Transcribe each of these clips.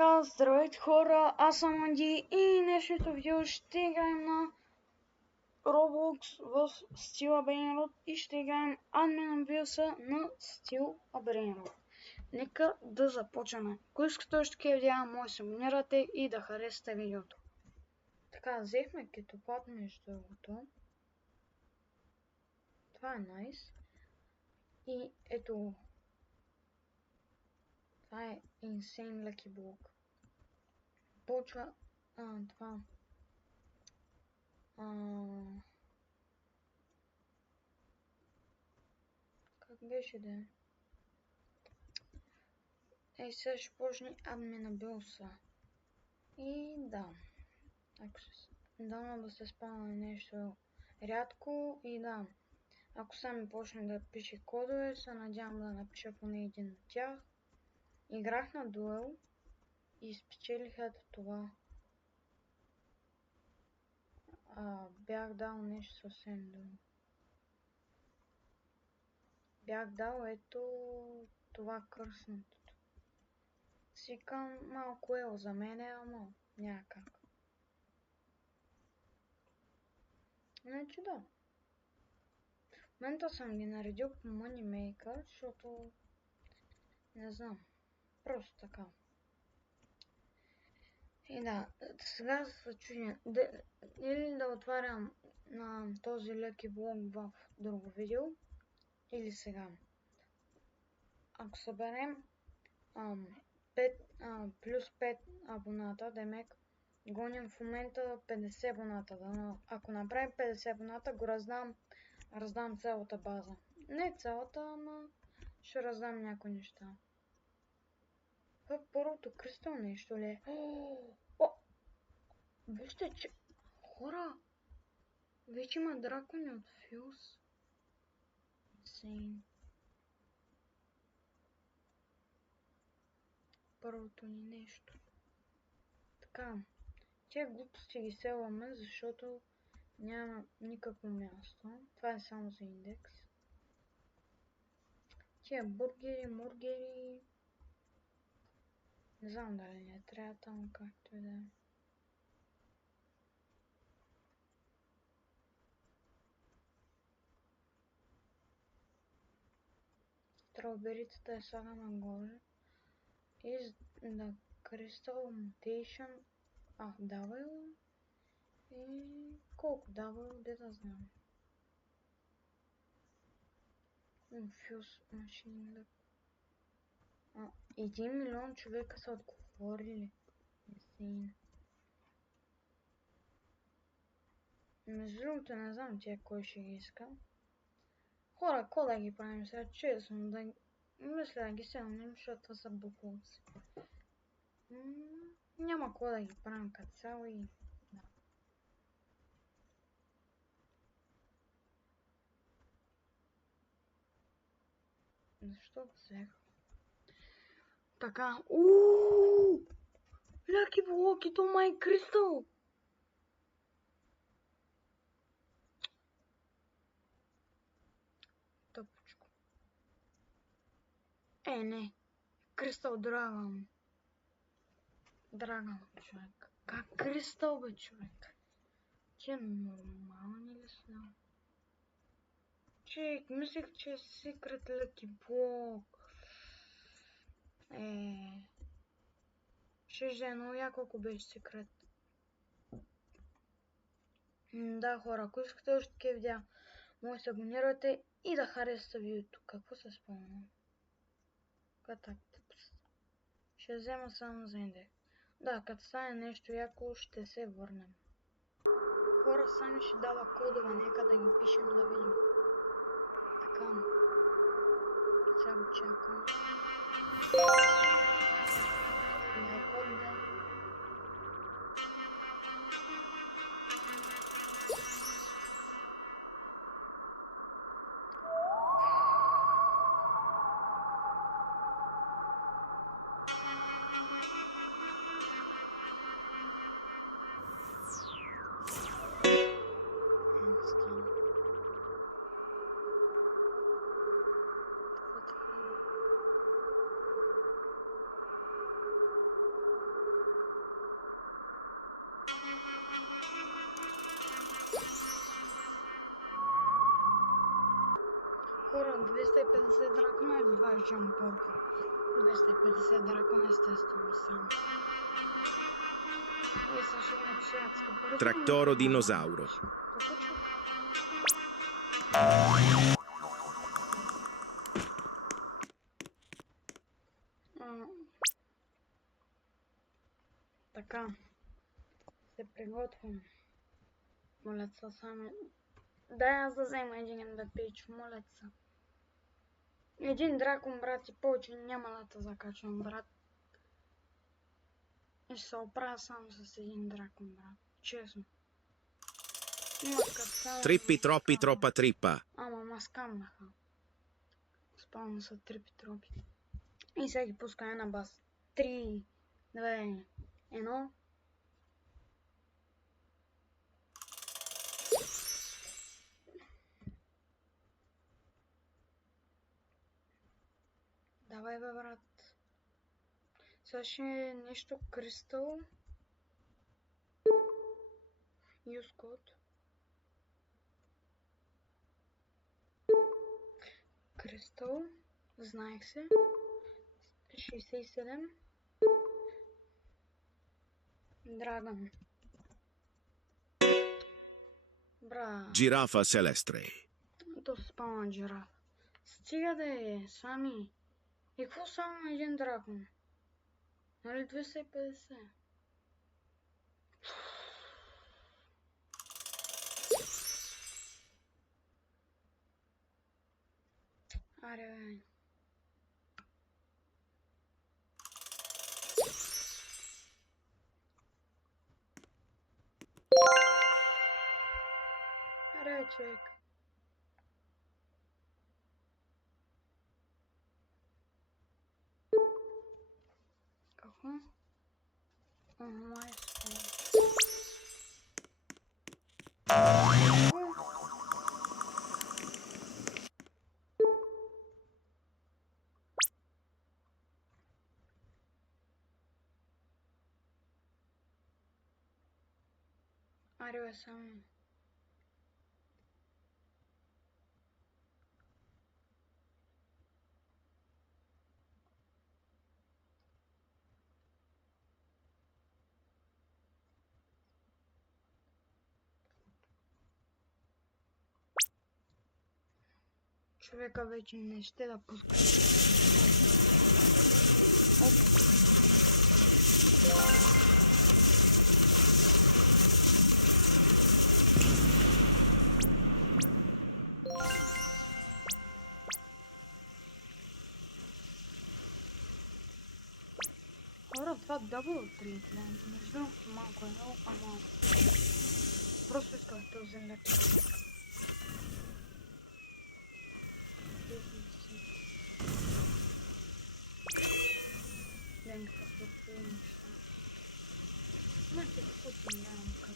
Така, здравейте хора, аз съм Анди и днешното видео ще играем на Roblox в стила Brainrot и ще играем админ биоса на стил Brainrot. Нека да започваме. Ако искате още такива видеа, може да се абонирате и да харесате видеото. Така, взехме кетопад между другото. Това е найс. И ето, това е Insane Lucky Block. Почва това. Как беше да е? Ей, сега ще почне админа билса. И да. Ако се... Дано да се спомня нещо рядко и да. Ако сами почне да пише кодове, се надявам да напиша поне един от тях. Играх на дуел и спечелих ето това. Бях дал нещо съвсем друго. Бях дал ето това кръснатото. Свикам малко ел за мене, ама някак. Значи да. В момента съм ги наредил по Moneymaker, защото не знам. Просто така. И да, сега се чудя или да отварям на този Lucky Block в друго видео, или сега. Ако съберем плюс 5 абоната, демек гоним в момента 50 абоната. Ако направим 50 абоната, го раздам цялата база. Не цялата, ама ще раздам някои неща. Това е първото кристал нещо ли е? Вижте, че... Хора! Вече има дракони от Фюз. Insane. Първото ни нещо. Така. Тия глупости ги селваме, защото няма никакво място. Това е само за индекс. Тия бургери... Не знам дали не трябва там, както и да е. Стrawberry-тата е сега нагоре. Is the crystal mutation double? И колко double, де да знам. Fuse machine. 1 милион човека са отговорили. Между другото не знам тя кой ще ги иска. Хора, какво да ги правим сега? Честно, да мисля да ги селнем, защото това са буклуци. Няма какво да ги правим като цяло и да. Защо го взех? Така, Lucky Block и то май кристал! Тъпочко. Не. Кристал Драгон. Драгон, човек. Как кристал, бе, човек? Ти нормални ли са? Човек, мислех, че е Secret Lucky Block. Ще е много яко, ако беше секрет. Да, хора, ако искате още такива видеа, може да се абонирате и да харесате видеото. Какво се спомня? Ще взема само за индекс. Да, като стане нещо яко, ще се върнем. Хора, сами ще дава кодове, нека да ги пишем да видим. Така. Сега го чакам. по-скоро 250 дракона или 20 джампорка? 250 дракона естествено само. И също напише адска бързо. Trattoro dinosauro. Какво чу? Така. Се приготвям. Моля се сами. Дай аз да взема един МБПич, моля се. Един дракон, брат, и повече няма да те закачвам, брат. И ще се оправя само с един дракон, брат. Честно. Има кацала. Trippi troppi troppa trippa. Ама маскамнаха. Спално са трипи тропи. И сега ги пускаме на бас. 3, 2, 1. Давай бе, брат. Сега ще е нещо кристал. Use code. Кристал. Знаех се. 67. Драгон. Бра. Giraffa celestre. То се спомня жираф. Стига да е, сами. И какво само един дракон? Нали 250? Аре, бе. Аре, човек. Какво? Май Аре, бе, само. Човека вече не ще да пуска. Опа. Хора, това дабл тритлен. Между другото малко е много, ама... Просто исках този лек. Ленка по неща. Знаете, да купим рамка.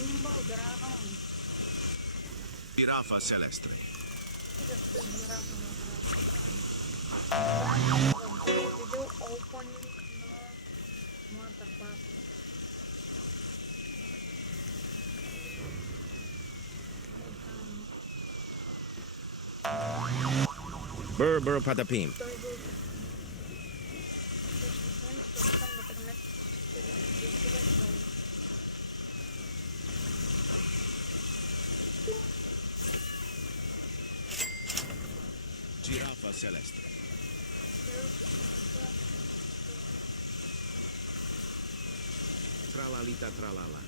Римбал драгон. Giraffa celestre. Сега ще жирафа на драгон. Видео опенинг на моята класа. Brr brr patapim. Giraffa celestre. Tralalita tralala.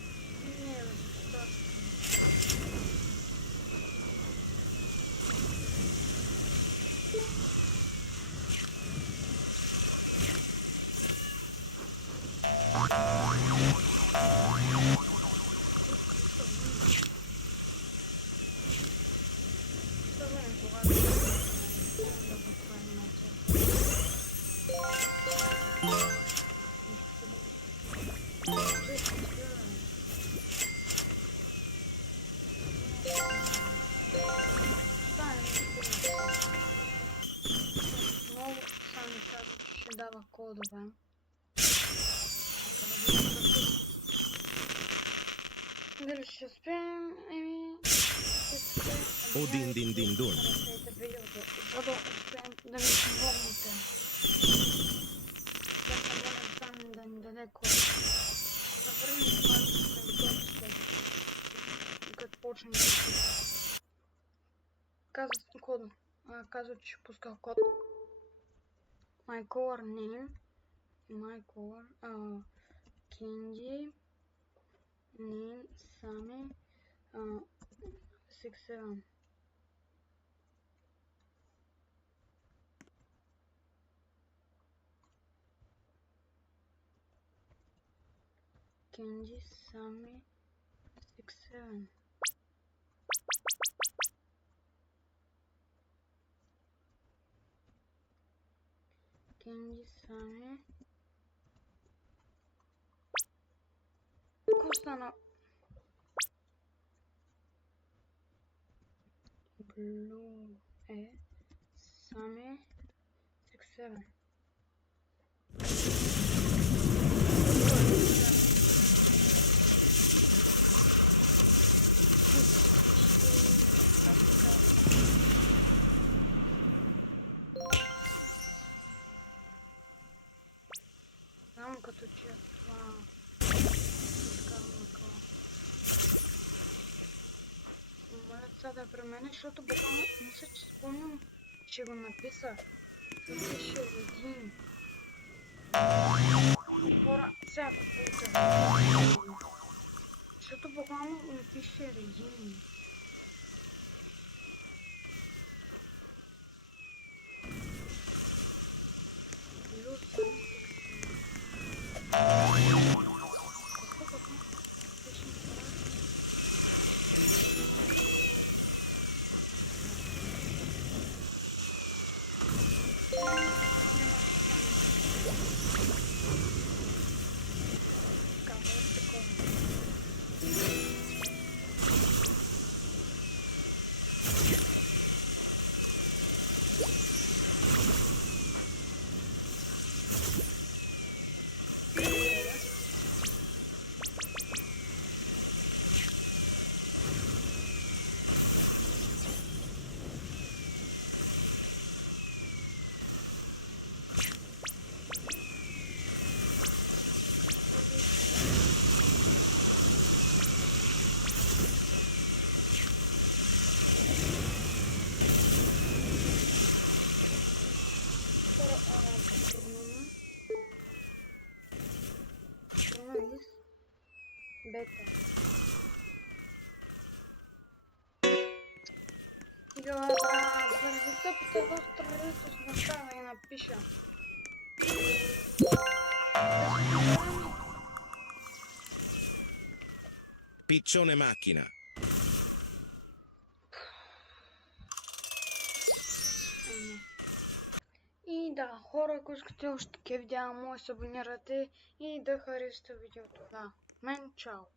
Дава кодове. Дали ще успеем? Один дин дин дун. За да успеем да ми помогнете. Сега бъдем там да ни даде код. Да върнем това да ни дойде като почнем да пише. Казва кода. Казва, че пуска код. My color name. My color. Candy. Name. Sami. 6-7. Candy. Sami. 6-7. Candy. Sami. Какво стана? Blue Sami 6-7. Само като че това изкарвам на къла. Моля сега да променя, защото буквално мисля, че спомням, че го написах. Запише един. Хора, сега купуйте. Защото буквално ми пише един. Бета. Сега заради тъпите достър с неща да я напиша. Piccione macchina. И да, хора, ако искате още такива видеа, може да се абонирате и да харесате видеото. Да, мен чао!